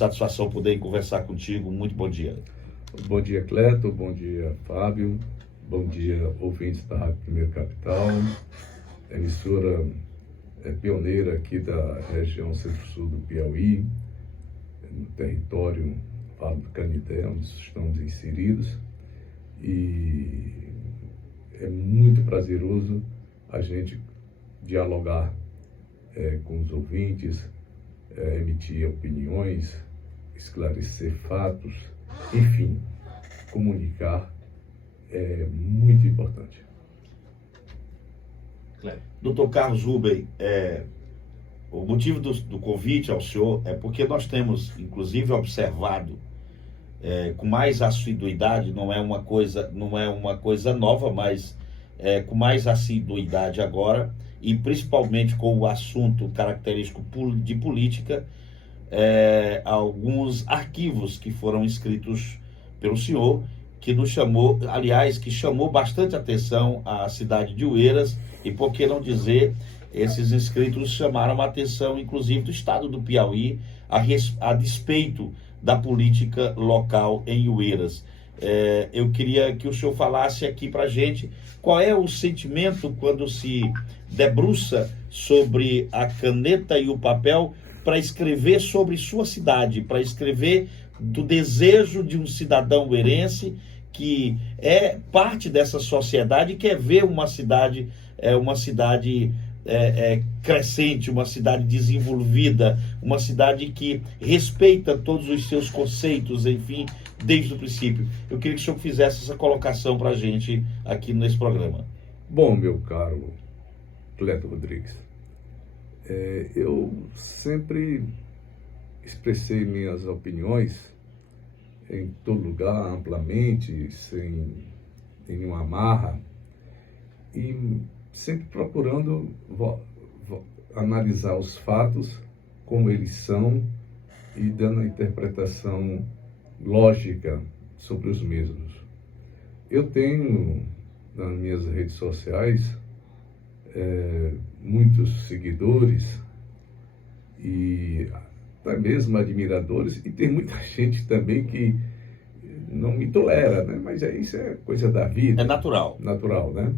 Satisfação poder conversar contigo. Muito bom dia. Bom dia, Cleto. Bom dia, Fábio. Bom dia, ouvintes da Rádio Primeiro Capital. Emissora pioneira aqui da região centro-sul do Piauí, no território Vale do Canidé, onde estamos inseridos. E é muito prazeroso a gente dialogar com os ouvintes, emitir opiniões, esclarecer fatos, enfim, comunicar é muito importante. Dr. Carlos Rubem, o motivo do convite ao senhor é porque nós temos, inclusive, observado com mais assiduidade, não é uma coisa nova, mas com mais assiduidade agora, e principalmente com o assunto característico de política, alguns arquivos que foram escritos pelo senhor, que nos chamou, aliás, que chamou bastante atenção à cidade de Oeiras, e por que não dizer, esses inscritos chamaram a atenção, inclusive, do estado do Piauí, a despeito da política local em Oeiras. Eu queria que o senhor falasse aqui para a gente qual é o sentimento quando se debruça sobre a caneta e o papel para escrever sobre sua cidade, para escrever do desejo de um cidadão oeirense que é parte dessa sociedade e quer ver uma cidade crescente, uma cidade desenvolvida, uma cidade que respeita todos os seus conceitos, enfim, desde o princípio. Eu queria que o senhor fizesse essa colocação para a gente aqui nesse programa. Bom, meu caro Cleto Rodrigues, eu sempre expressei minhas opiniões em todo lugar, amplamente, sem nenhuma amarra, e sempre procurando analisar os fatos como eles são e dando a interpretação lógica sobre os mesmos. Eu tenho nas minhas redes sociais muitos seguidores e até mesmo admiradores, e tem muita gente também que não me tolera, né? Mas isso é coisa da vida. É natural. Natural, né?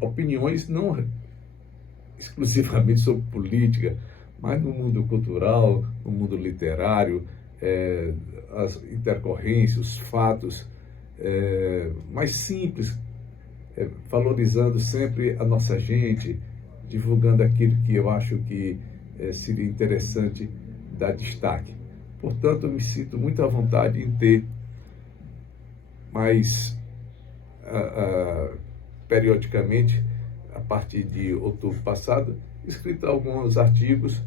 Opiniões não exclusivamente sobre política, mas no mundo cultural, no mundo literário, as intercorrências, os fatos mais simples, valorizando sempre a nossa gente, divulgando aquilo que eu acho que seria interessante dar destaque. Portanto, eu me sinto muito à vontade em ter mais periodicamente, a partir de outubro passado, escrito alguns artigos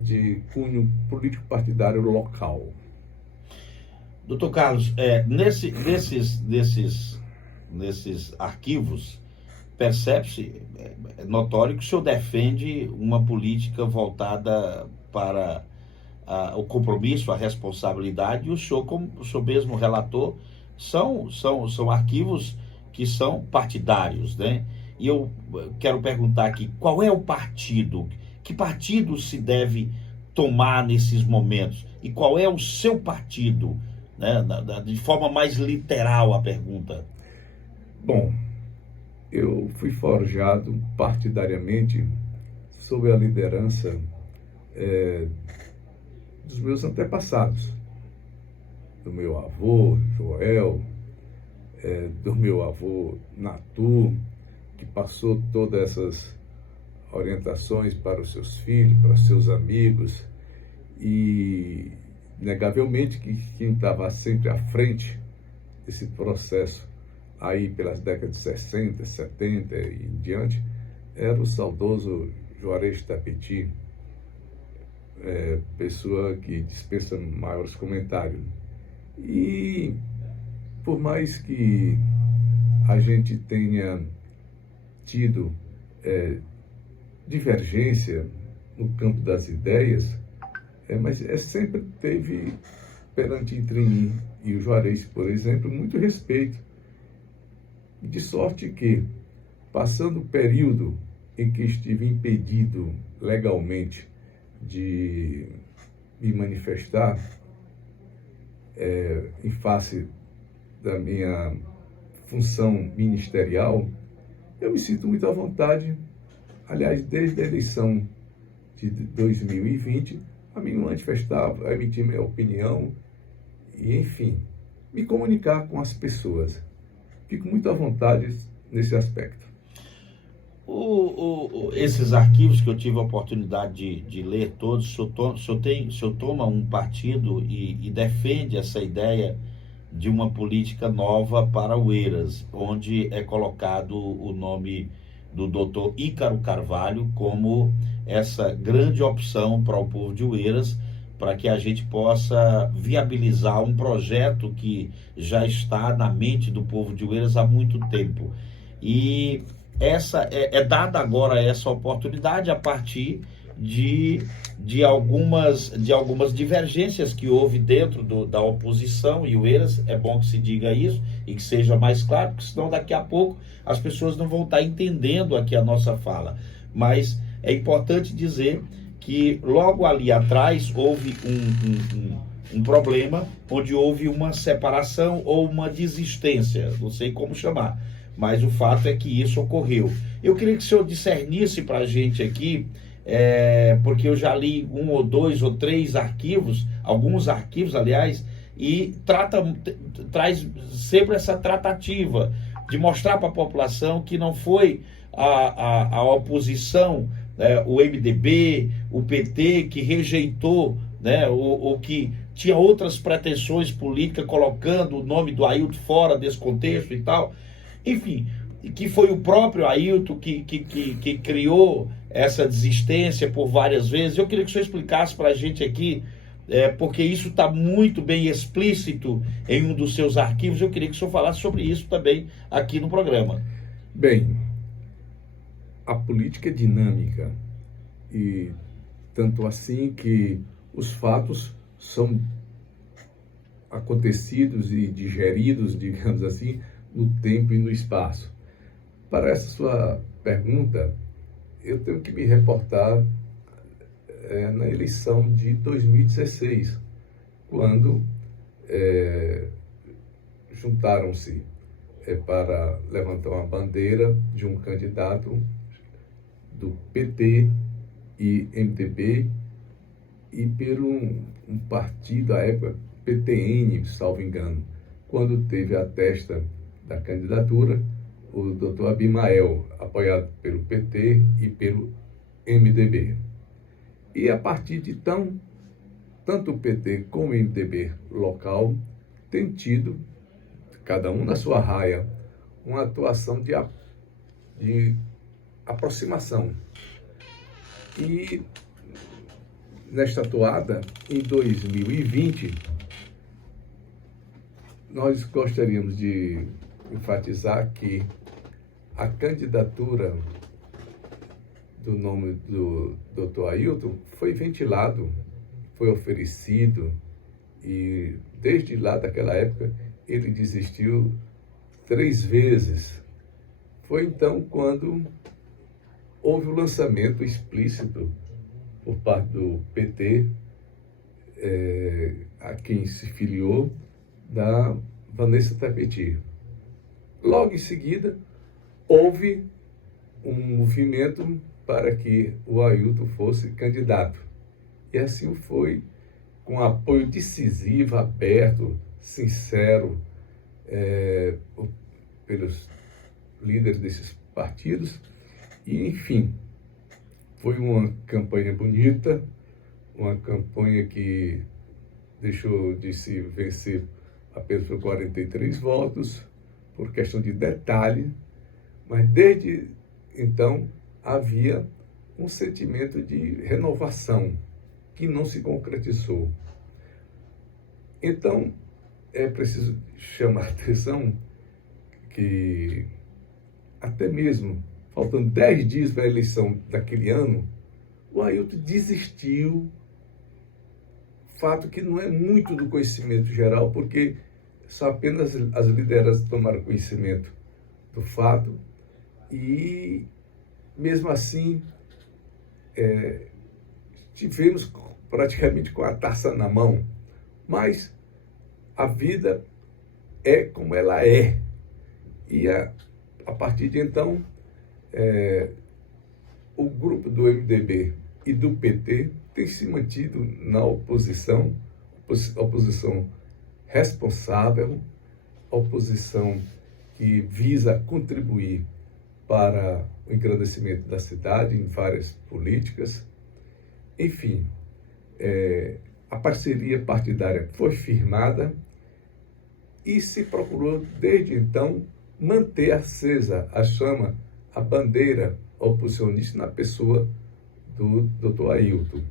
de cunho político-partidário local. Doutor Carlos, nesses arquivos, percebe-se, é notório que o senhor defende uma política voltada para o compromisso, a responsabilidade, e o senhor, como o senhor mesmo relatou, são arquivos que são partidários, né? E eu quero perguntar aqui, qual é o partido? Que partido se deve tomar nesses momentos? E qual é o seu partido? Né? De forma mais literal a pergunta. Bom, eu fui forjado partidariamente sob a liderança dos meus antepassados, do meu avô, Joel, do meu avô, Natu, que passou todas essas orientações para os seus filhos, para os seus amigos, e, inegavelmente, que quem estava sempre à frente desse processo, aí pelas décadas de 60, 70 e em diante, era o saudoso Juarez Tapeti, pessoa que dispensa maiores comentários. E, por mais que a gente tenha tido divergência no campo das ideias, mas sempre teve perante entre mim e o Juarez, por exemplo, muito respeito. De sorte que, passando o período em que estive impedido legalmente de me manifestar em face da minha função ministerial, eu me sinto muito à vontade. Aliás, desde a eleição de 2020, a me manifestar, a emitir minha opinião e, enfim, me comunicar com as pessoas. Fico muito à vontade nesse aspecto. Esses arquivos que eu tive a oportunidade de ler todos, o senhor toma um partido e defende essa ideia de uma política nova para Oeiras, onde é colocado o nome do Dr. Ícaro Carvalho como essa grande opção para o povo de Oeiras, para que a gente possa viabilizar um projeto que já está na mente do povo de Oeiras há muito tempo. E essa é dada agora essa oportunidade a partir de algumas divergências que houve dentro da oposição, e Oeiras, é bom que se diga isso e que seja mais claro, porque senão daqui a pouco as pessoas não vão estar entendendo aqui a nossa fala. Mas é importante dizer que logo ali atrás houve um problema, onde houve uma separação ou uma desistência, não sei como chamar, mas o fato é que isso ocorreu. Eu queria que o senhor discernisse para a gente aqui, porque eu já li 1 ou 2 ou 3 arquivos, alguns arquivos, aliás, e traz sempre essa tratativa de mostrar para a população que não foi a oposição, o MDB, o PT, que rejeitou, ou que tinha outras pretensões políticas, colocando o nome do Ailton fora desse contexto e tal. Enfim, que foi o próprio Ailton que criou essa desistência por várias vezes. Eu queria que o senhor explicasse para a gente aqui, porque isso está muito bem explícito em um dos seus arquivos. Eu queria que o senhor falasse sobre isso também aqui no programa. Bem, a política é dinâmica, e tanto assim que os fatos são acontecidos e digeridos, digamos assim, no tempo e no espaço. Para essa sua pergunta, eu tenho que me reportar na eleição de 2016, quando juntaram-se para levantar uma bandeira de um candidato do PT e MDB e pelo um partido, à época, PTN, salvo engano, quando teve a testa da candidatura o Dr. Abimael, apoiado pelo PT e pelo MDB. E a partir de então, tanto o PT como o MDB local têm tido, cada um na sua raia, uma atuação de aproximação. E nesta atuada, em 2020, nós gostaríamos de enfatizar que a candidatura do nome do Dr. Ailton foi ventilado, foi oferecido, e desde lá daquela época ele desistiu 3 vezes. Foi então quando houve o lançamento explícito por parte do PT, a quem se filiou, da Vanessa Tapeti. Logo em seguida, houve um movimento para que o Ailton fosse candidato. E assim foi, com apoio decisivo, aberto, sincero, pelos líderes desses partidos. E, enfim, foi uma campanha bonita, uma campanha que deixou de se vencer apenas por 43 votos, por questão de detalhe, mas desde então havia um sentimento de renovação que não se concretizou. Então, é preciso chamar a atenção que até mesmo faltando 10 dias para a eleição daquele ano, o Ailton desistiu, fato que não é muito do conhecimento geral, porque só apenas as lideranças tomaram conhecimento do fato, e mesmo assim tivemos praticamente com a taça na mão, mas a vida é como ela é. E a partir de então, o grupo do MDB e do PT tem se mantido na oposição responsável, oposição que visa contribuir para o engrandecimento da cidade em várias políticas. Enfim, a parceria partidária foi firmada e se procurou, desde então, manter acesa a chama, a bandeira oposicionista na pessoa do Dr. Ailton,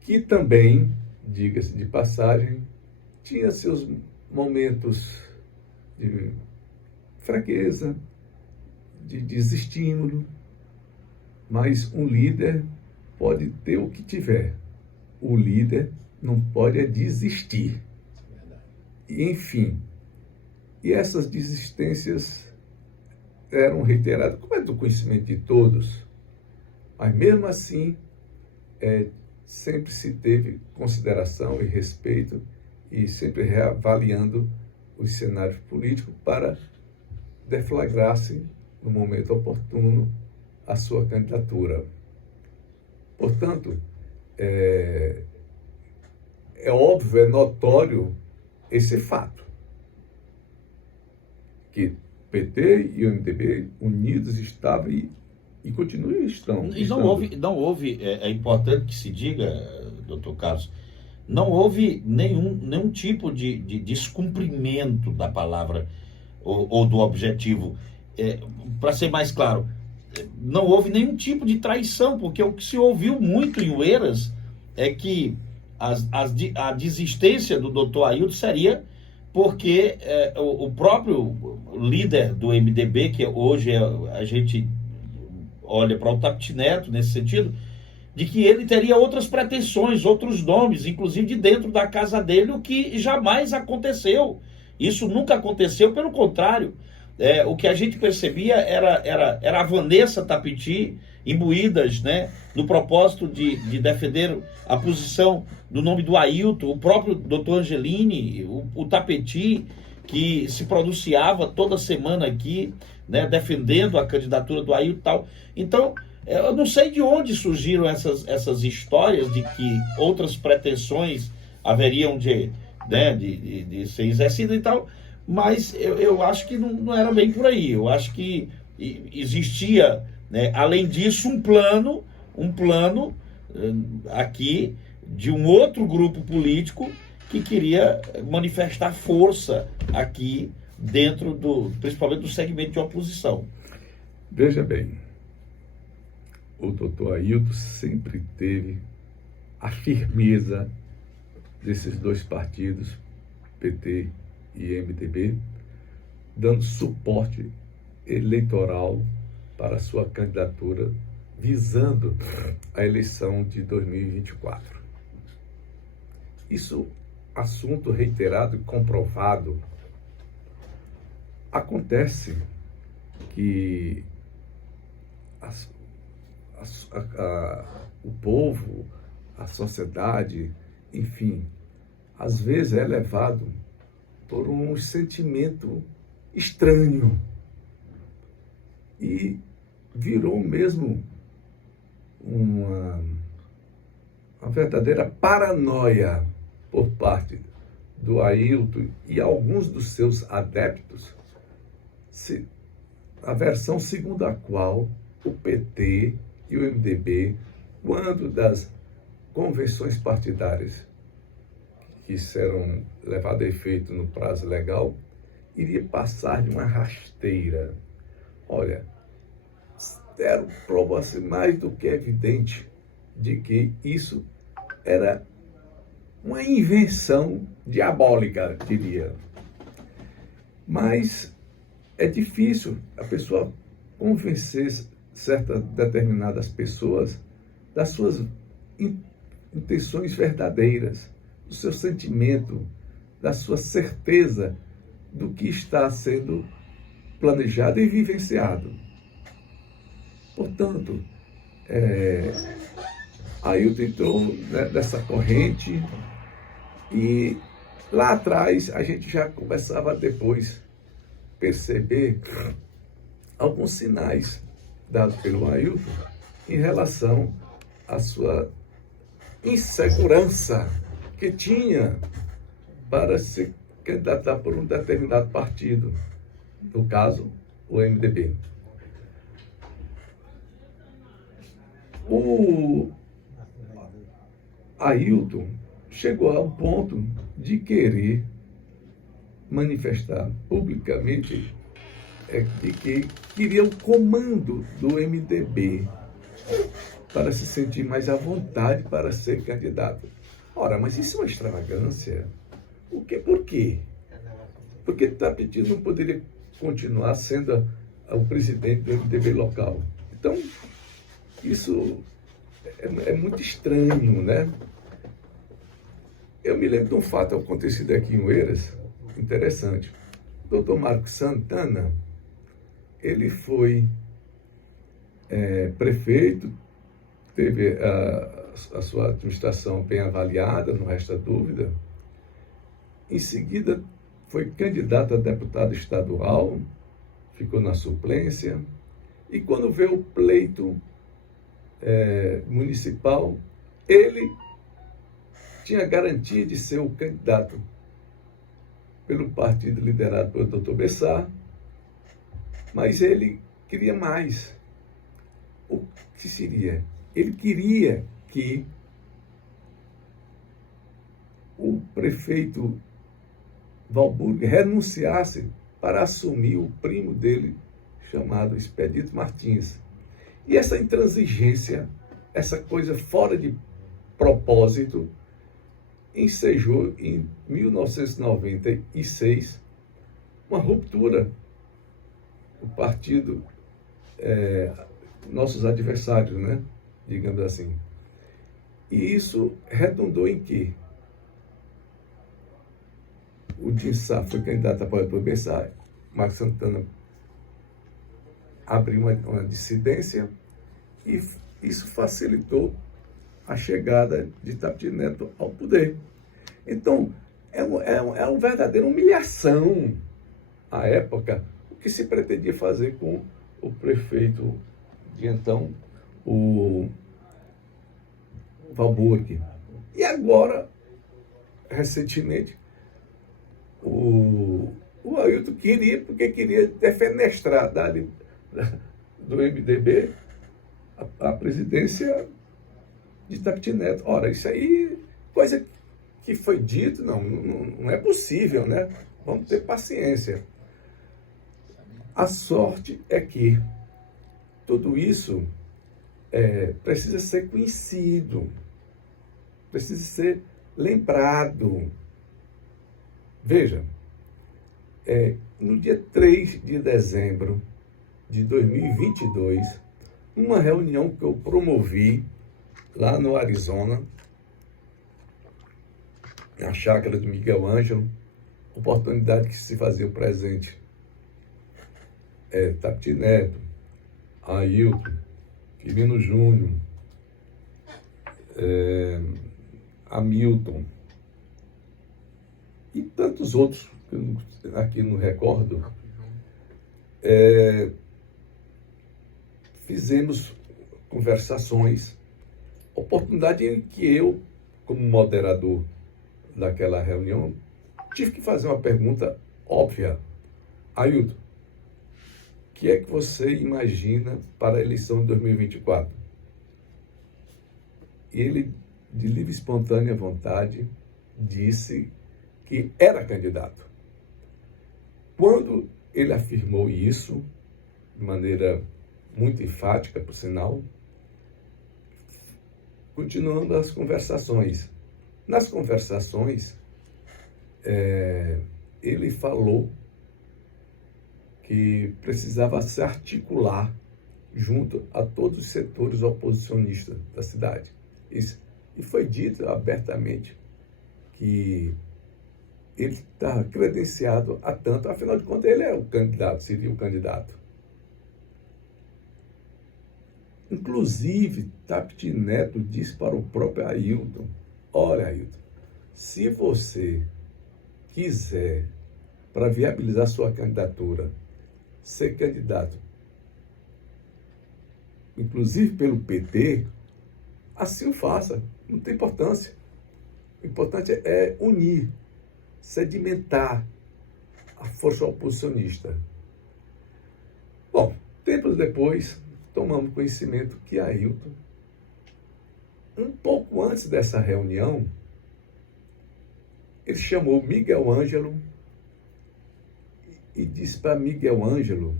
que também, diga-se de passagem, tinha seus momentos de fraqueza, de desestímulo, mas um líder pode ter o que tiver. O líder não pode desistir. E, enfim, e essas desistências eram reiteradas, como é do conhecimento de todos, mas mesmo assim, sempre se teve consideração e respeito e sempre reavaliando os cenários políticos para deflagrar-se, no momento oportuno, a sua candidatura. Portanto, é óbvio, é notório esse fato, que PT e o MDB unidos estavam e continuam estão. E não houve, é importante que se diga, doutor Carlos, não houve nenhum tipo de descumprimento da palavra ou do objetivo. Para ser mais claro, não houve nenhum tipo de traição, porque o que se ouviu muito em Oeiras é que a desistência do doutor Ailton seria porque o próprio líder do MDB, que hoje a gente olha para o Tapiti Neto nesse sentido, de que ele teria outras pretensões, outros nomes, inclusive de dentro da casa dele, o que jamais aconteceu. Isso nunca aconteceu, pelo contrário. O que a gente percebia era a Vanessa Tapiti, imbuídas, né, no propósito de defender a posição do nome do Ailton, o próprio doutor Angelini, o Tapeti, que se pronunciava toda semana aqui, né, defendendo a candidatura do Ailton e tal. Então, eu não sei de onde surgiram essas histórias de que outras pretensões haveriam de ser exercidas e tal, mas eu acho que não era bem por aí. Eu acho que existia, né, além disso, um plano aqui de um outro grupo político que queria manifestar força aqui dentro principalmente do segmento de oposição. Veja bem, o doutor Ailton sempre teve a firmeza desses dois partidos, PT e MDB, dando suporte eleitoral para a sua candidatura, visando a eleição de 2024. Isso, assunto reiterado e comprovado. Acontece que o povo, a sociedade, enfim, às vezes é levado por um sentimento estranho e virou mesmo uma verdadeira paranoia por parte do Ailton e alguns dos seus adeptos, a versão segundo a qual o PT e o MDB, quando das convenções partidárias que serão levadas a efeito no prazo legal, iria passar de uma rasteira. Olha, deram prova mais do que evidente de que isso era uma invenção diabólica, diria. Mas é difícil a pessoa convencer certas determinadas pessoas das suas intenções verdadeiras, do seu sentimento, da sua certeza do que está sendo planejado e vivenciado. Portanto, Ailton entrou, né, nessa corrente e lá atrás a gente já começava a depois perceber alguns sinais dados pelo Ailton em relação à sua insegurança que tinha para se candidatar por um determinado partido, no caso, o MDB. O Ailton chegou a um ponto de querer manifestar publicamente de que queria o comando do MDB para se sentir mais à vontade para ser candidato. Ora, mas isso é uma extravagância. Por quê? Porque Tapiti não poderia continuar sendo o presidente do MDB local. Então, isso é muito estranho, né? Eu me lembro de um fato acontecido aqui em Oeiras, interessante. O Dr. Marcos Santana, ele foi prefeito, teve a sua administração bem avaliada, não resta dúvida. Em seguida, foi candidato a deputado estadual, ficou na suplência, e quando veio o pleito municipal, ele tinha garantia de ser o candidato pelo partido liderado pelo Dr. Bessar, mas ele queria mais. O que seria? Ele queria que o prefeito Valburg renunciasse para assumir o primo dele, chamado Expedito Martins. E essa intransigência, essa coisa fora de propósito, ensejou em 1996 uma ruptura. O partido, nossos adversários, né? Digamos assim. E isso redundou em quê? O Din Sá foi candidato a apoiado por Bessar, Marcos Santana abriu uma dissidência e isso facilitou a chegada de Tapiti Neto ao poder. Então, é uma verdadeira humilhação, à época, o que se pretendia fazer com o prefeito de então, o Valburg. E agora, recentemente, o Ailton queria defenestrar do MDB a presidência de Tapiti Neto. Ora, isso aí, coisa que foi dito, não é possível, né? Vamos ter paciência. A sorte é que tudo isso precisa ser conhecido, precisa ser lembrado. Veja, no dia 3 de dezembro de 2022, uma reunião que eu promovi lá no Arizona, na chácara do Miguel Ângelo, oportunidade que se fazia o presente. Tapiti Neto, Ailton, Quirino Júnior, Hamilton e tantos outros que eu aqui não recordo. Fizemos conversações, oportunidade em que eu, como moderador daquela reunião, tive que fazer uma pergunta óbvia. Ailton, o que é que você imagina para a eleição de 2024? E ele, de livre e espontânea vontade, disse que era candidato. Quando ele afirmou isso, de maneira muito enfática, por sinal, continuando as conversações. Nas conversações, ele falou que precisava se articular junto a todos os setores oposicionistas da cidade. E foi dito abertamente que ele está credenciado a tanto, afinal de contas ele é o candidato, seria o candidato. Inclusive, Tapti Neto disse para o próprio Ailton: olha, Ailton, se você quiser, para viabilizar sua candidatura, ser candidato, inclusive pelo PT, assim o faça, não tem importância. O importante é unir, sedimentar a força oposicionista. Bom, tempos depois, tomamos conhecimento que Ailton, um pouco antes dessa reunião, ele chamou Miguel Ângelo e disse para Miguel Ângelo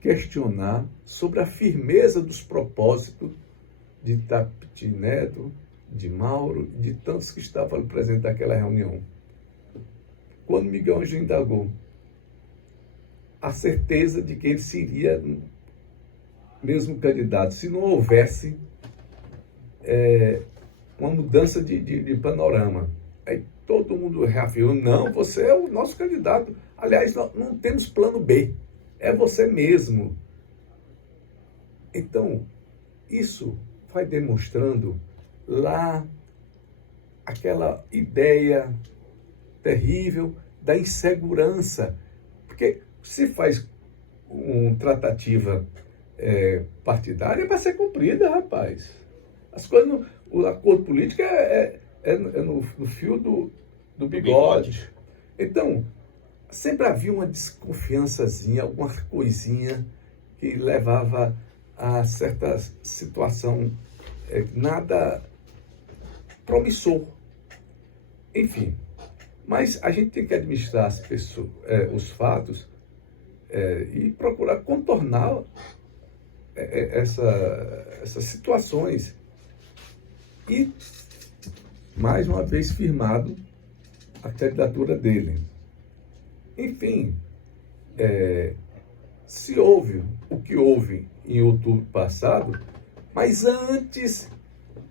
questionar sobre a firmeza dos propósitos de Tapti Neto, de Mauro e de tantos que estavam presentes naquela reunião. Quando Miguel Ângelo indagou a certeza de que ele seria mesmo candidato, se não houvesse uma mudança de panorama. Aí todo mundo reafirmou: não, você é o nosso candidato. Aliás, nós não temos plano B. É você mesmo. Então, isso vai demonstrando lá aquela ideia terrível da insegurança. Porque se faz uma tratativa partidária, é para ser cumprida, rapaz. As coisas, o acordo político é no fio do bigode. Então, sempre havia uma desconfiançazinha, alguma coisinha que levava a certa situação nada promissor. Enfim, mas a gente tem que administrar as pessoas, os fatos e procurar contornar essas situações. E, mais uma vez, firmado a candidatura dele. Enfim, se houve o que houve em outubro passado, mas antes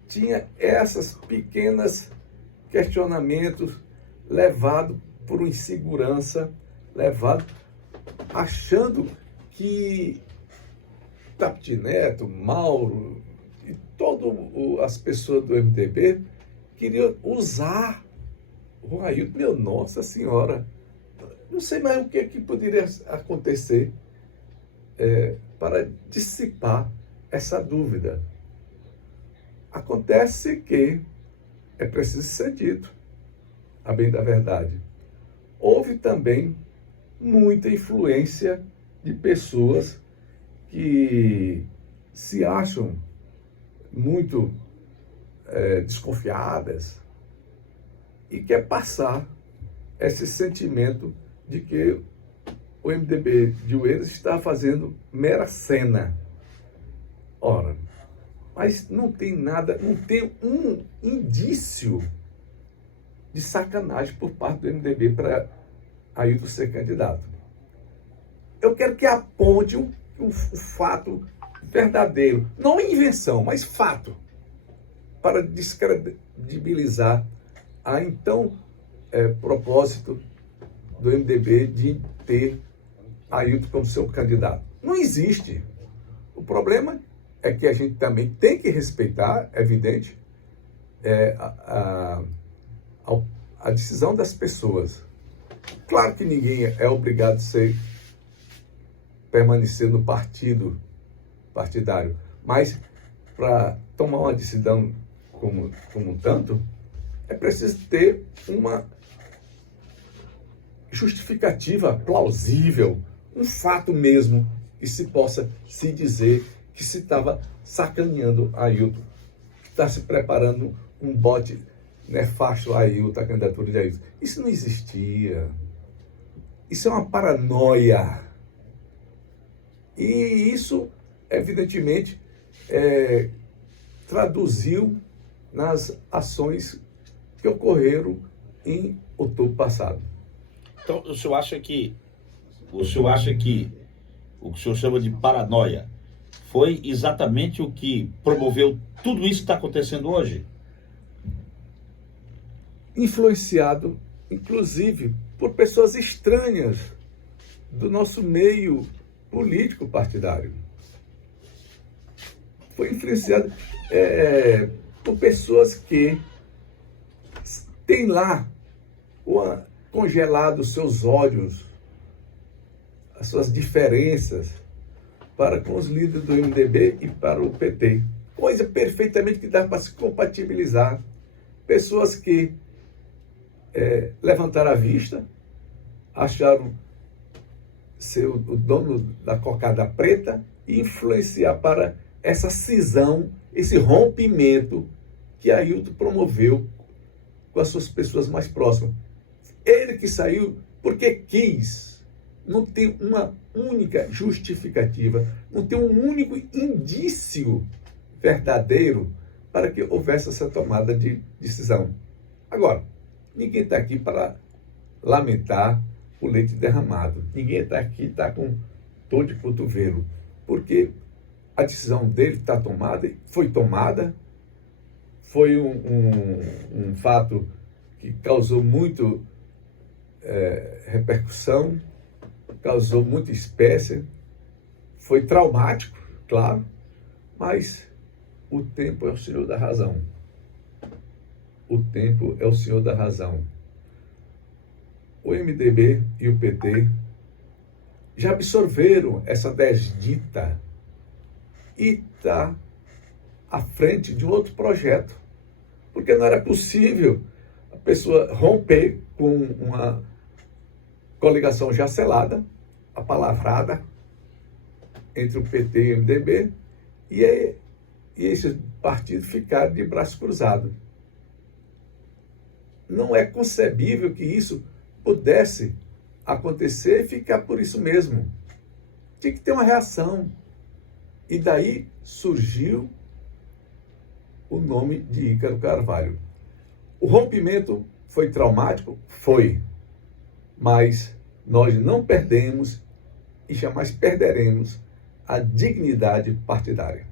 tinha essas pequenas questionamentos levados por uma insegurança, levado achando que Tapti Neto, Mauro e todas as pessoas do MDB queriam usar o Ailton. Meu, nossa senhora, não sei mais o que poderia acontecer para dissipar essa dúvida. Acontece que é preciso ser dito, a bem da verdade. Houve também muita influência de pessoas que se acham muito desconfiadas e quer passar esse sentimento de que o MDB de Oeiras está fazendo mera cena. Ora, mas não tem nada, não tem um indício de sacanagem por parte do MDB para Ailton ser candidato. Eu quero que aponte o fato verdadeiro, não invenção, mas fato, para descredibilizar a então propósito do MDB de ter Ailton como seu candidato. Não existe. O problema é que a gente também tem que respeitar, é evidente, a decisão das pessoas. Claro que ninguém é obrigado a permanecer no partidário, mas para tomar uma decisão como um tanto, é preciso ter uma justificativa plausível, um fato mesmo, que se possa se dizer que se estava sacaneando Ailton, que está se preparando um bote nefasto a Ailton, a candidatura de Ailton. Isso não existia. Isso é uma paranoia. E isso, evidentemente, traduziu nas ações que ocorreram em outubro passado. Então, o senhor acha que o que o senhor chama de paranoia foi exatamente o que promoveu tudo isso que está acontecendo hoje? Influenciado, inclusive, por pessoas estranhas do nosso meio político partidário. foi influenciado por pessoas que têm lá congelado os seus ódios, as suas diferenças para com os líderes do MDB e para o PT. Coisa perfeitamente que dá para se compatibilizar. Pessoas que levantaram a vista, acharam ser o dono da cocada preta e influenciar para essa cisão, esse rompimento que Ailton promoveu com as suas pessoas mais próximas. Ele que saiu porque quis, não tem uma única justificativa, não tem um único indício verdadeiro para que houvesse essa tomada de decisão. Agora, ninguém está aqui para lamentar o leite derramado. Ninguém está aqui, está com dor de cotovelo, porque a decisão dele está tomada, foi tomada, foi um fato que causou muito repercussão, causou muita espécie, foi traumático, claro, mas o tempo é o senhor da razão. O tempo é o senhor da razão. O MDB e o PT já absorveram essa desdita e está à frente de um outro projeto. Porque não era possível a pessoa romper com uma coligação já selada, apalavrada, entre o PT e o MDB, e esse partido ficar de braço cruzado. Não é concebível que isso pudesse acontecer e ficar por isso mesmo. Tinha que ter uma reação. E daí surgiu o nome de Ícaro Carvalho. O rompimento foi traumático? Foi. Mas nós não perdemos e jamais perderemos a dignidade partidária.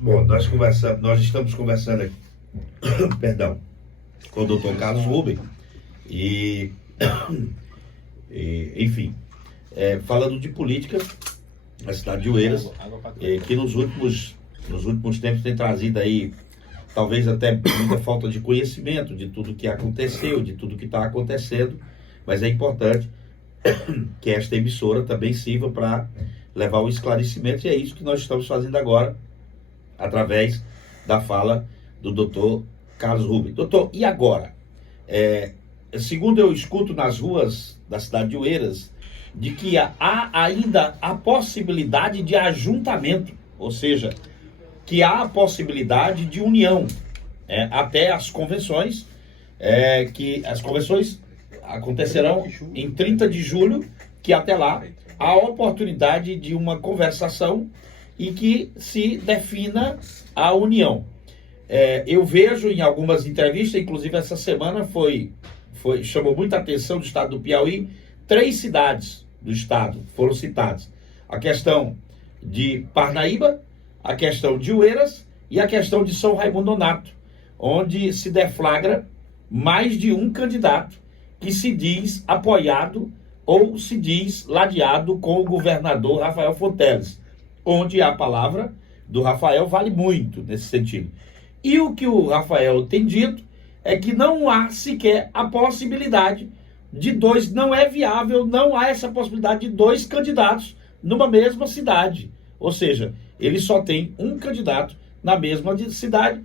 Bom, nós estamos conversando aqui, perdão, com o doutor Carlos Rubem enfim, falando de política na cidade de Oeiras, que nos últimos tempos tem trazido aí, talvez até muita falta de conhecimento de tudo que aconteceu, de tudo que está acontecendo, mas é importante que esta emissora também sirva para levar o esclarecimento, e é isso que nós estamos fazendo agora, através da fala do doutor Carlos Rubem. Doutor, e agora? Segundo eu escuto nas ruas da cidade de Oeiras, de que há ainda a possibilidade de ajuntamento, ou seja, que há a possibilidade de união, até as convenções, que as convenções acontecerão em 30 de julho, que até lá há a oportunidade de uma conversação e que se defina a união. Eu vejo em algumas entrevistas, inclusive essa semana chamou muita atenção do estado do Piauí, 3 cidades do estado foram citadas. A questão de Parnaíba, a questão de Oeiras e a questão de São Raimundo Nonato, onde se deflagra mais de um candidato que se diz apoiado ou se diz ladeado com o governador Rafael Fonteles, onde a palavra do Rafael vale muito nesse sentido. E o que o Rafael tem dito é que não há sequer a possibilidade de 2, não é viável, não há essa possibilidade de 2 candidatos numa mesma cidade. Ou seja, ele só tem um candidato na mesma cidade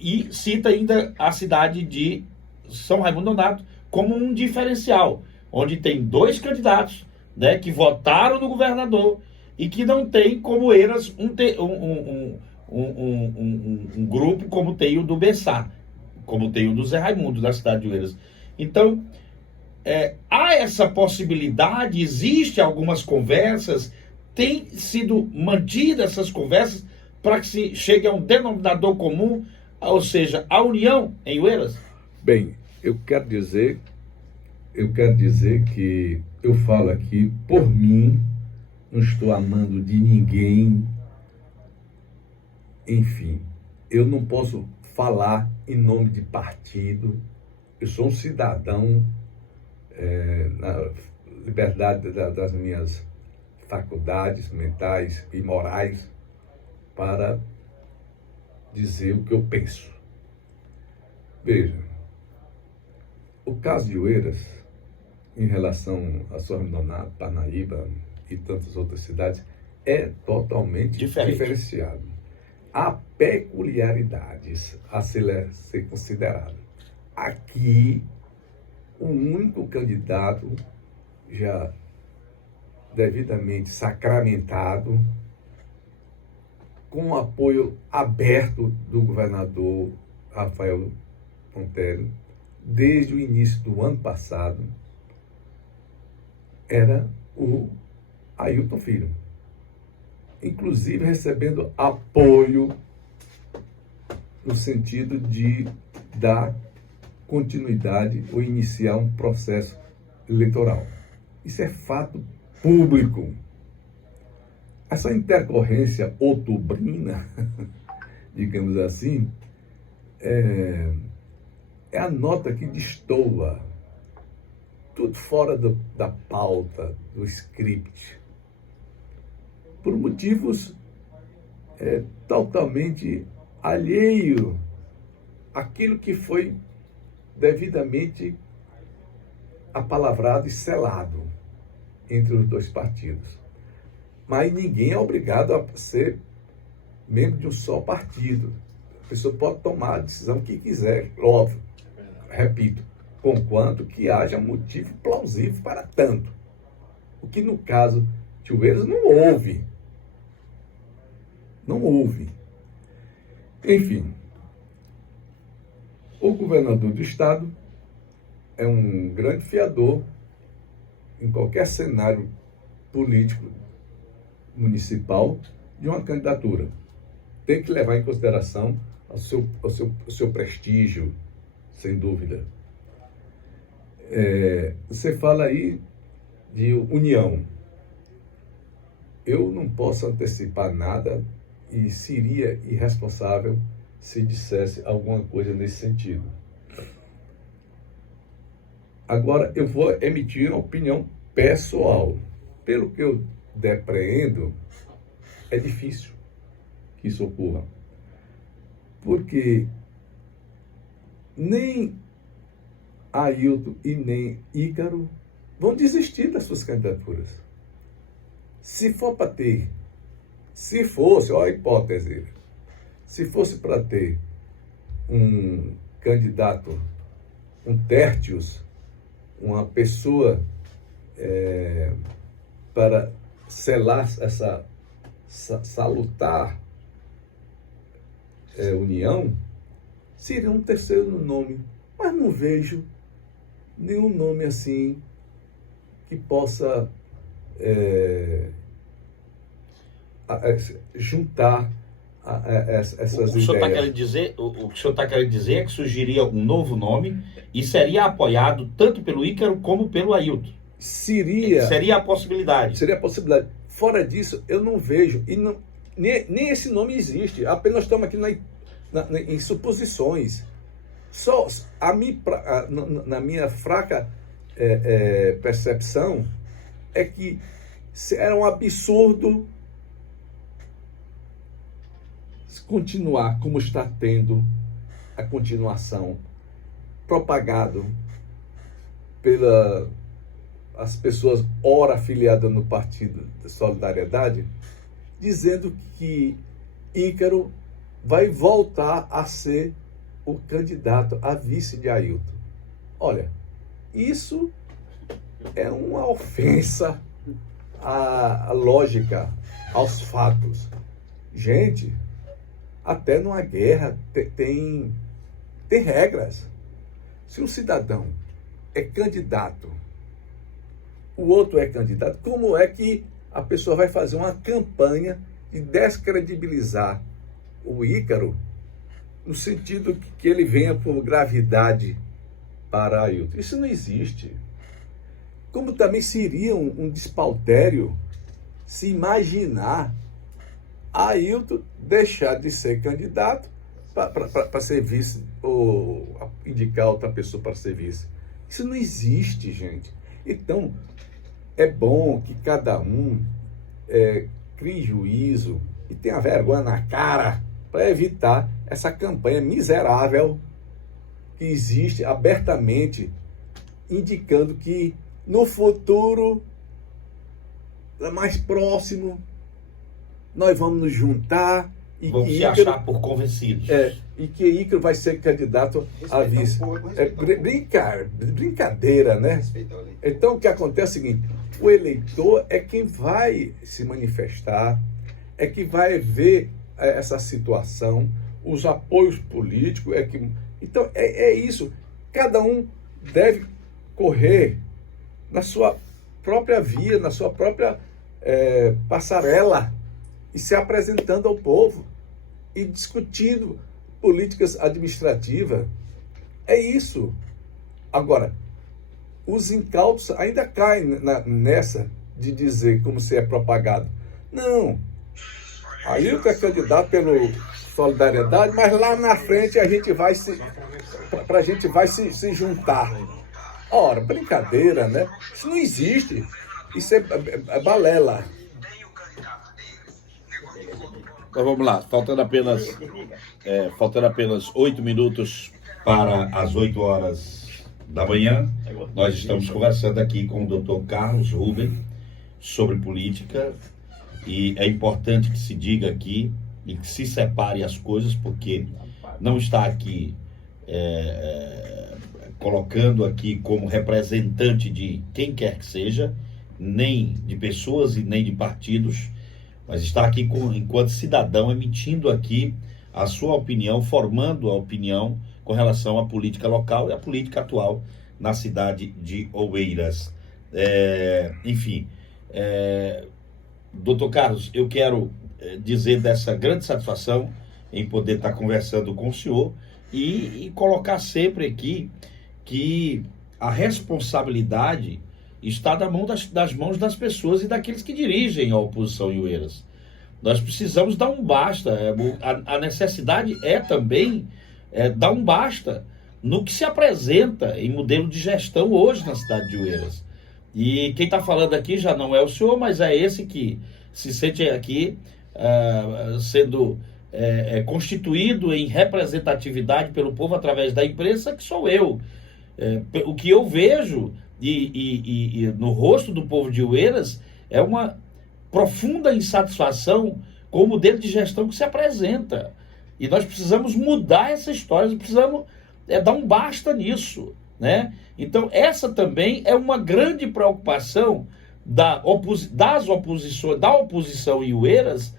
e cita ainda a cidade de São Raimundo Nonato como um diferencial, onde tem 2 candidatos, né, que votaram no governador e que não tem como Oeiras um grupo como tem o do Bessá, como tem o do Zé Raimundo, da cidade de Oeiras. Então, há essa possibilidade, existe algumas conversas, tem sido mantidas essas conversas para que se chegue a um denominador comum, ou seja, a união em Oeiras? Bem, eu quero dizer que eu falo aqui por mim, não estou amando de ninguém, enfim, eu não posso falar em nome de partido, eu sou um cidadão na liberdade das minhas faculdades mentais e morais para dizer o que eu penso. Veja, o caso de Oeiras, em relação a São Donato, Parnaíba e tantas outras cidades, é totalmente diferenciado. Há peculiaridades a ser considerado. Aqui, o único candidato já devidamente sacramentado, com o apoio aberto do governador Rafael Monteiro, desde o início do ano passado, era o Ailton Filho. Inclusive recebendo apoio no sentido de dar continuidade ou iniciar um processo eleitoral. Isso é fato público. Essa intercorrência outubrina, digamos assim, é a nota que destoa, tudo fora da pauta, do script, por motivos totalmente alheio àquilo que foi devidamente apalavrado e selado entre os dois partidos. Mas ninguém é obrigado a ser membro de um só partido. A pessoa pode tomar a decisão que quiser, óbvio, repito, conquanto que haja motivo plausível para tanto. O que no caso de Oeiras não houve. Não houve. Enfim, o governador do estado é um grande fiador em qualquer cenário político municipal de uma candidatura. Tem que levar em consideração o seu prestígio, sem dúvida. Você fala aí de união. Eu não posso antecipar nada e seria irresponsável se dissesse alguma coisa nesse sentido. Agora, eu vou emitir uma opinião pessoal. Pelo que eu depreendo, é difícil que isso ocorra. Porque nem Ailton e nem Ícaro vão desistir das suas candidaturas. Se for para ter, se fosse, olha a hipótese, se fosse para ter um candidato, um tertius, uma pessoa para selar essa salutar união, seria um terceiro nome. Mas não vejo nenhum nome assim que possa juntar essas ideias. O que o senhor está querendo dizer é que surgiria um novo nome e seria apoiado tanto pelo Ícaro como pelo Ailton. Seria a possibilidade. Seria a possibilidade. Fora disso, eu não vejo, e não, nem esse nome existe. Apenas estamos aqui em suposições. Só na minha fraca percepção é que era um absurdo continuar como está tendo a continuação propagado pelas pessoas ora afiliadas no Partido da Solidariedade, dizendo que Ícaro vai voltar a ser o candidato a vice de Ailton. Olha, isso é uma ofensa à lógica, aos fatos. Gente, até numa guerra tem regras. Se um cidadão é candidato, o outro é candidato, como é que a pessoa vai fazer uma campanha de descredibilizar o Ícaro no sentido que ele venha por gravidade para Ailton? Isso não existe. Como também seria um despautério se imaginar Ailton deixar de ser candidato para ser vice ou indicar outra pessoa para ser vice. Isso não existe, gente. Então, é bom que cada um crie juízo e tenha vergonha na cara para evitar essa campanha miserável que existe abertamente, indicando que no futuro mais próximo nós vamos nos juntar e vamos que se achar por convencidos. E que Ícaro vai ser candidato a vice. Brincadeira, né? Então o que acontece é o seguinte: o eleitor é quem vai se manifestar, é que vai ver essa situação, os apoios políticos, então é isso. Cada um deve correr na sua própria via, na sua própria passarela, e se apresentando ao povo e discutindo políticas administrativas. É isso. Agora, os incautos ainda caem nessa de dizer como se é propagado. Não. Aí o que é candidato pelo Solidariedade, mas lá na frente a gente vai se juntar. Ora, brincadeira, né? Isso não existe. Isso é balela. Então vamos lá, faltando apenas 8 minutos para as 8 horas da manhã, nós estamos conversando aqui com o Dr. Carlos Ruben sobre política, e é importante que se diga aqui e que se separe as coisas, porque não está aqui colocando aqui como representante de quem quer que seja, nem de pessoas e nem de partidos, mas está aqui enquanto cidadão, emitindo aqui a sua opinião, formando a opinião com relação à política local e à política atual na cidade de Oeiras. Doutor Carlos, eu quero dizer dessa grande satisfação em poder estar conversando com o senhor e colocar sempre aqui que a responsabilidade está das mãos das pessoas e daqueles que dirigem a oposição em Oeiras. Nós precisamos dar um basta. A necessidade é também dar um basta no que se apresenta em modelo de gestão hoje na cidade de Oeiras. E quem está falando aqui já não é o senhor, mas é esse que se sente aqui sendo constituído em representatividade pelo povo através da imprensa, que sou eu. O que eu vejo e no rosto do povo de Oeiras é uma profunda insatisfação com o modelo de gestão que se apresenta. E nós precisamos mudar essa história, nós precisamos dar um basta nisso, né? Então, essa também é uma grande preocupação da oposição em Oeiras,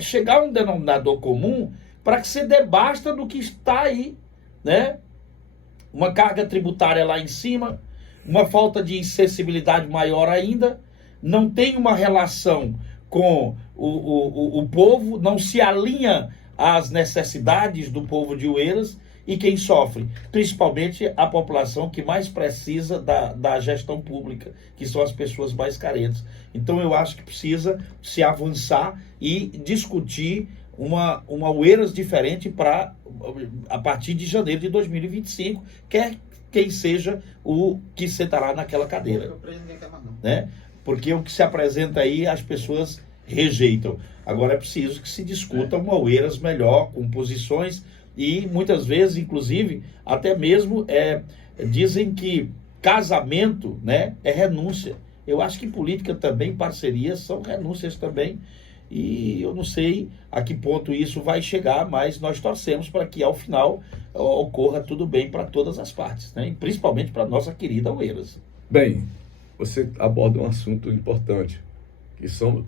chegar a um denominador comum para que se dê basta do que está aí, né? Uma carga tributária lá em cima, uma falta de sensibilidade maior ainda, não tem uma relação com o povo, não se alinha às necessidades do povo de Oeiras, e quem sofre, principalmente a população que mais precisa da gestão pública, que são as pessoas mais carentes. Então eu acho que precisa se avançar e discutir uma Oeiras diferente a partir de janeiro de 2025, quer quem seja o que sentará naquela cadeira, né? Porque o que se apresenta aí as pessoas rejeitam. Agora é preciso que se discuta uma Oeiras melhor, com posições, e muitas vezes, inclusive, até mesmo dizem que casamento, né, é renúncia. Eu acho que política também, parcerias, são renúncias também, e eu não sei a que ponto isso vai chegar, mas nós torcemos para que ao final ocorra tudo bem para todas as partes, né? E principalmente para a nossa querida Oeiras. Bem, você aborda um assunto importante, que são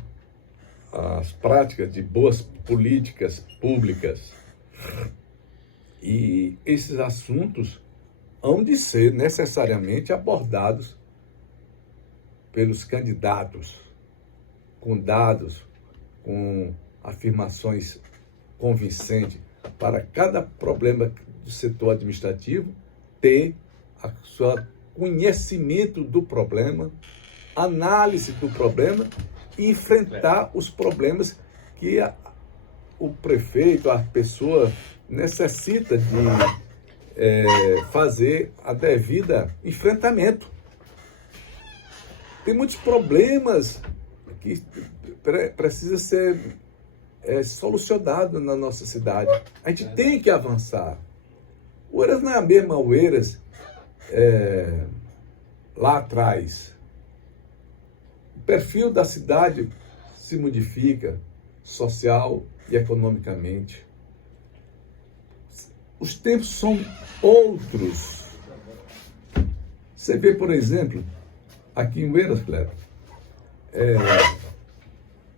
as práticas de boas políticas públicas. E esses assuntos hão de ser necessariamente abordados pelos candidatos, com dados, com afirmações convincentes, para cada problema do setor administrativo ter a sua conhecimento do problema, análise do problema e enfrentar os problemas que o prefeito, a pessoa necessita de fazer a devida enfrentamento. Tem muitos problemas que precisa ser solucionado na nossa cidade. A gente tem que avançar. O Oeiras não é a mesma Oeiras lá atrás. O perfil da cidade se modifica social e economicamente. Os tempos são outros. Você vê, por exemplo, aqui em Oeiras, Cleber,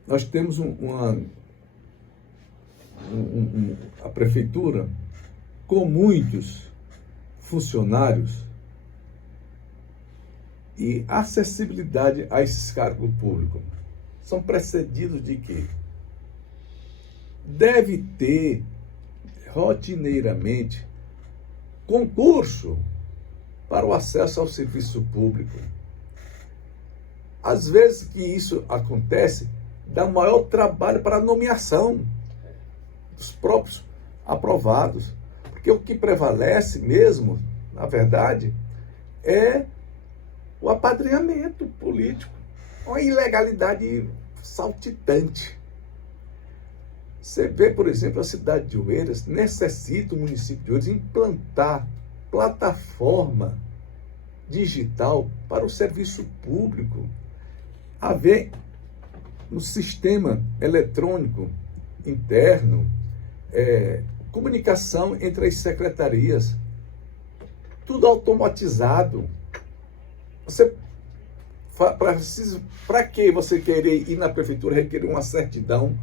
nós temos a prefeitura com muitos funcionários e acessibilidade a esses cargos públicos. São precedidos de quê? Deve ter rotineiramente concurso para o acesso ao serviço público. Às vezes que isso acontece, dá maior trabalho para a nomeação dos próprios aprovados. Porque o que prevalece mesmo, na verdade, é o apadrinhamento político. Uma ilegalidade saltitante. Você vê, por exemplo, a cidade de Oeiras necessita, o município de Oeiras, implantar plataforma digital para o serviço público. Haver um sistema eletrônico interno, comunicação entre as secretarias, tudo automatizado. Você para que você querer ir na prefeitura requerer uma certidão,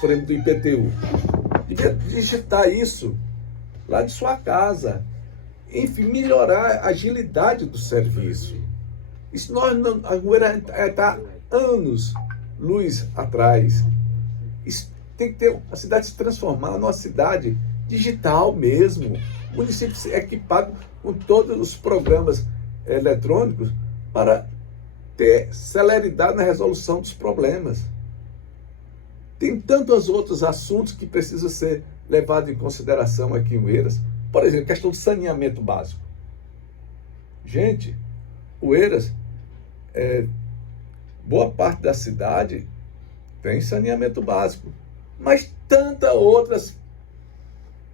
por exemplo, do IPTU? Devia digitar isso lá de sua casa. Enfim, melhorar a agilidade do serviço. Isso nós não, a Oeiras está anos luz atrás. Isso tem que ter a cidade se transformar numa cidade digital mesmo. O município equipado com todos os programas eletrônicos para ter celeridade na resolução dos problemas. Tem tantos outros assuntos que precisam ser levados em consideração aqui em Oeiras. Por exemplo, questão do saneamento básico. Gente, Oeiras, boa parte da cidade tem saneamento básico, mas tantas outras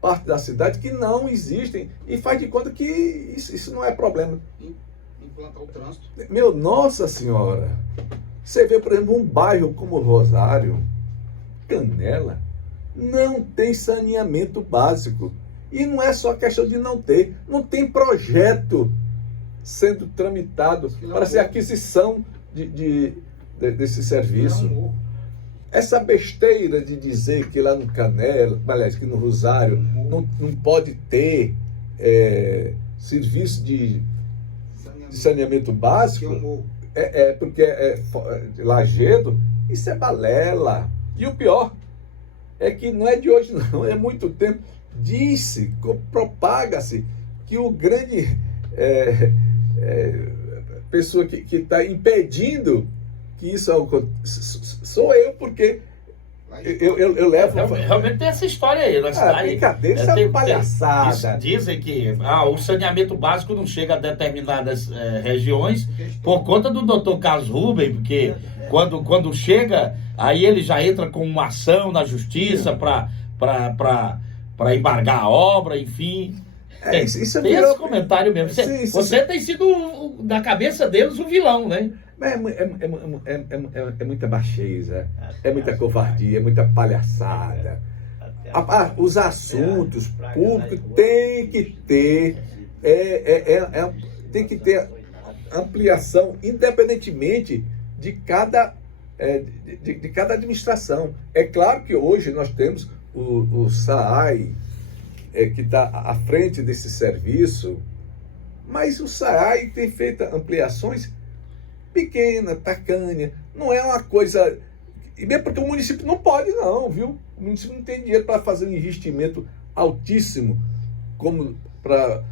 partes da cidade que não existem e faz de conta que isso não é problema. Implantar o trânsito. Nossa Senhora! Você vê, por exemplo, um bairro como Rosário, Canela, não tem saneamento básico. E não é só questão de não tem projeto sendo tramitado para ser aquisição desse serviço. Essa besteira de dizer que lá no Canela, aliás, que no Rosário não pode ter serviço de saneamento básico, porque é Lajedo, isso é balela. E o pior é que não é de hoje não, é muito tempo. Propaga-se que o grande pessoa que está impedindo que isso sou eu, porque eu levo... Realmente tem essa história aí. Brincadeira, isso é palhaçada. Dizem que o saneamento básico não chega a determinadas regiões por conta do Dr. Carlos Rubem, porque quando chega, aí ele já entra com uma ação na justiça para embargar a obra, enfim. Isso tem esse comentário mesmo. Você tem sido, na cabeça deles, o vilão, né? É muita baixeza, é muita covardia, é muita palhaçada. Os assuntos públicos têm que ter ampliação, independentemente de cada administração. É claro que hoje nós temos o SAAI, que está à frente desse serviço, mas o SAAI tem feito ampliações pequenas, tacanha, não é uma coisa... E mesmo porque o município não pode não, viu? O município não tem dinheiro para fazer um investimento altíssimo como para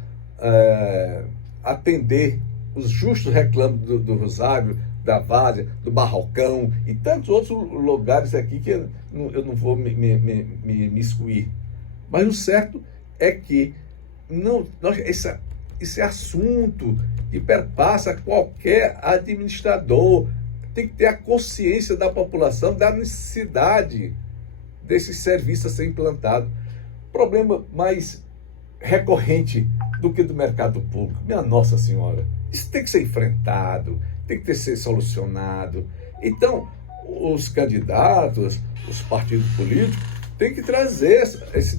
atender os justos reclamos do Rosário, da Várzea, do Barrocão e tantos outros lugares aqui que eu não vou me excluir. Mas o certo é que esse assunto que perpassa qualquer administrador tem que ter a consciência da população da necessidade desses serviços a ser implantado. Problema mais recorrente do que do mercado público. Minha Nossa Senhora, isso tem que ser enfrentado, tem que ser solucionado. Então, os candidatos, os partidos políticos, têm que trazer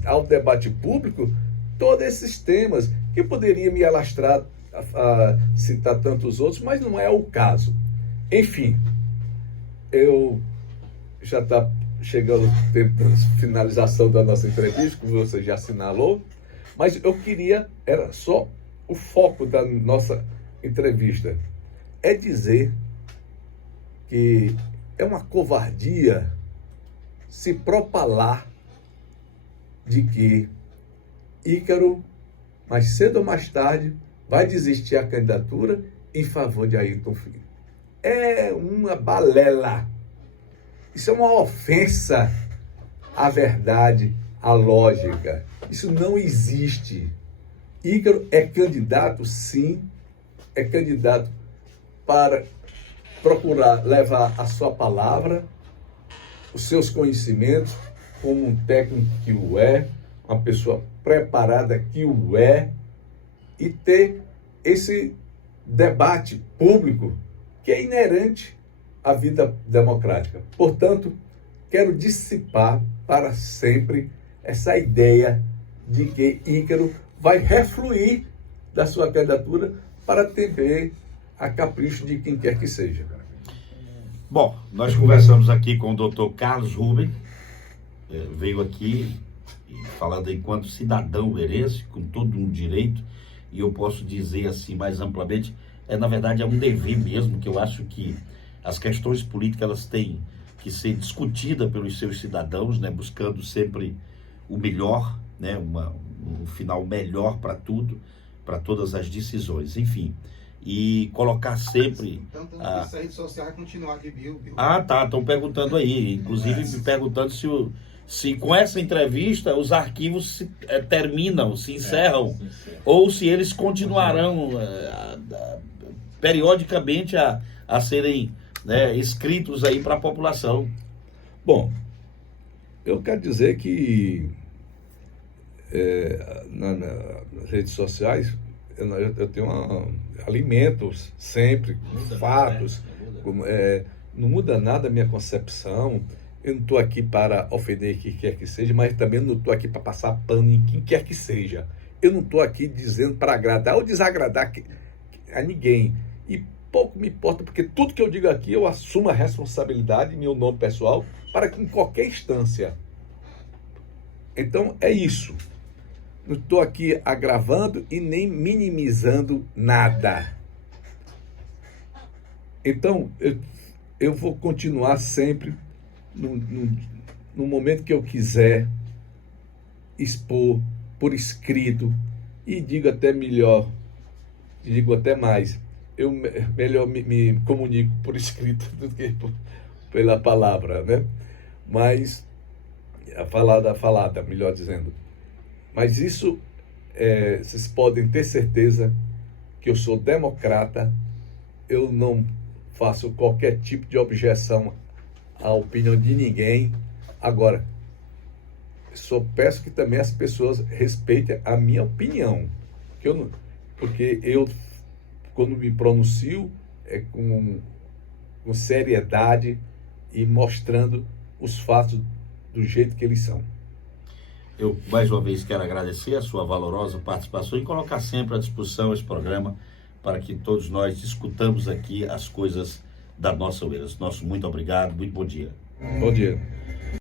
ao debate público todos esses temas, que poderia me alastrar a citar tantos outros, mas não é o caso. Enfim, eu já está chegando o tempo da finalização da nossa entrevista, como você já assinalou, mas eu queria, era só o foco da nossa entrevista, é dizer que é uma covardia se propalar de que Ícaro, mais cedo ou mais tarde, vai desistir a candidatura em favor de Ayrton Filho. É uma balela. Isso é uma ofensa à verdade, à lógica. Isso não existe. Ícaro é candidato, sim, é candidato para procurar levar a sua palavra, os seus conhecimentos, como um técnico que o é, uma pessoa preparada que o é, e ter esse debate público que é inerente à vida democrática. Portanto, quero dissipar para sempre essa ideia de que Ícaro vai refluir da sua candidatura para atender a capricho de quem quer que seja. Bom, nós conversamos aqui com o Dr. Carlos Ruben, veio aqui falando enquanto cidadão uerense, com todo um direito, e eu posso dizer assim mais amplamente, na verdade é um dever mesmo, que eu acho que as questões políticas elas têm que ser discutidas pelos seus cidadãos, né, buscando sempre o melhor, né, um final melhor para tudo, para todas as decisões, enfim. E colocar sempre... Então, essa rede social vai continuar aqui, viu? Ah, tá, estão perguntando aí, inclusive me perguntando se com essa entrevista os arquivos terminam, se encerram, ou se eles continuarão periodicamente a serem, né, escritos aí para a população. Bom, eu quero dizer que nas redes sociais eu tenho alimentos sempre, fatos, não muda nada a minha concepção. Eu não estou aqui para ofender quem quer que seja, mas também não estou aqui para passar pano em quem quer que seja. Eu não estou aqui dizendo para agradar ou desagradar a ninguém. E pouco me importa, porque tudo que eu digo aqui eu assumo a responsabilidade em meu nome pessoal para que em qualquer instância. Então é isso. Não estou aqui agravando e nem minimizando nada. Então eu vou continuar sempre no momento que eu quiser expor por escrito, e digo até mais, eu melhor me comunico por escrito do que pela palavra, né? Mas a falada, melhor dizendo. Mas isso, vocês podem ter certeza que eu sou democrata, eu não faço qualquer tipo de objeção à opinião de ninguém. Agora, só peço que também as pessoas respeitem a minha opinião, porque eu, quando me pronuncio, é com seriedade e mostrando os fatos do jeito que eles são. Eu, mais uma vez, quero agradecer a sua valorosa participação e colocar sempre à disposição esse programa para que todos nós discutamos aqui as coisas da nossa Ueiras. Nosso muito obrigado, muito bom dia. Bom dia.